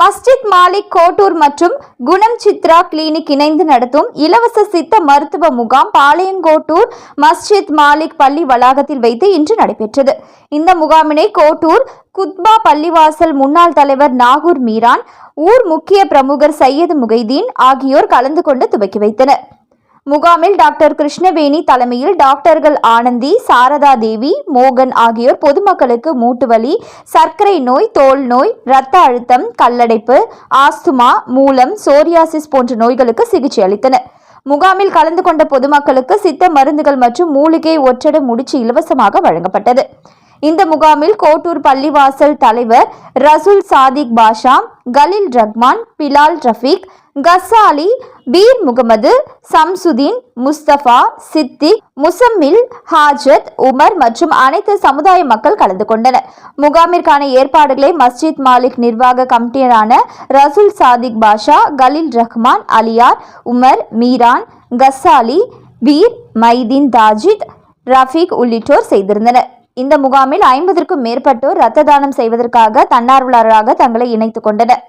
மஸ்ஜித் மாலிக் கோட்டூர் மற்றும் குணம் சித்ரா கிளினிக் இணைந்து நடத்தும் இலவச சித்த மருத்துவ முகாம் பாளையங்கோட்டூர் மஸ்ஜித் மாலிக் பள்ளி வளாகத்தில் வைத்து இன்று நடைபெற்றது. இந்த முகாமினை கோட்டூர் குத்பா பள்ளிவாசல் முன்னாள் தலைவர் நாகூர் மீரான், ஊர் முக்கிய பிரமுகர் சையது முகைதீன் ஆகியோர் கலந்து கொண்டு துவக்கி வைத்தனர். முகாமில் டாக்டர் கிருஷ்ணவேணி தலைமையில் டாக்டர்கள் ஆனந்தி, சாரதா தேவி, மோகன் ஆகியோர் பொதுமக்களுக்கு மூட்டுவலி, சர்க்கரை நோய், தோல் நோய், இரத்த அழுத்தம், கல்லடைப்பு, ஆஸ்துமா, மூலம், சோரியாசிஸ் போன்ற நோய்களுக்கு சிகிச்சை அளித்தனர். முகாமில் கலந்து கொண்ட பொதுமக்களுக்கு சித்த மருந்துகள் மற்றும் மூலிகை ஒற்றட முடிச்சு இலவசமாக வழங்கப்பட்டது. இந்த முகாமில் கோட்டூர் பள்ளிவாசல் தலைவர் ரசூல் சாதிக் பாஷா, கலீல் ரஹ்மான், பிலால் ரஃபீக், கசாலி, பீர் முகமது, சம்சுதீன், முஸ்தபா, சித்திக், முசம்மில், ஹாஜத், உமர் மற்றும் அனைத்து சமுதாய மக்கள் கலந்து கொண்டனர். முகாமிற்கான ஏற்பாடுகளை மஸ்ஜித் மாலிக் நிர்வாக கமிட்டியரான ரசூல் சாதிக் பாஷா, கலீல் ரஹ்மான், அலியார், உமர், மீரான், கசாலி, பீர், மைதீன், தாஜித், ரஃபீக் உள்ளிட்டோர் செய்திருந்தனர். இந்த முகாமில் 50க்கும் மேற்பட்டோர் இரத்த தானம் செய்வதற்காக தன்னார்வலராக தங்களை இணைத்துக் கொண்டனர்.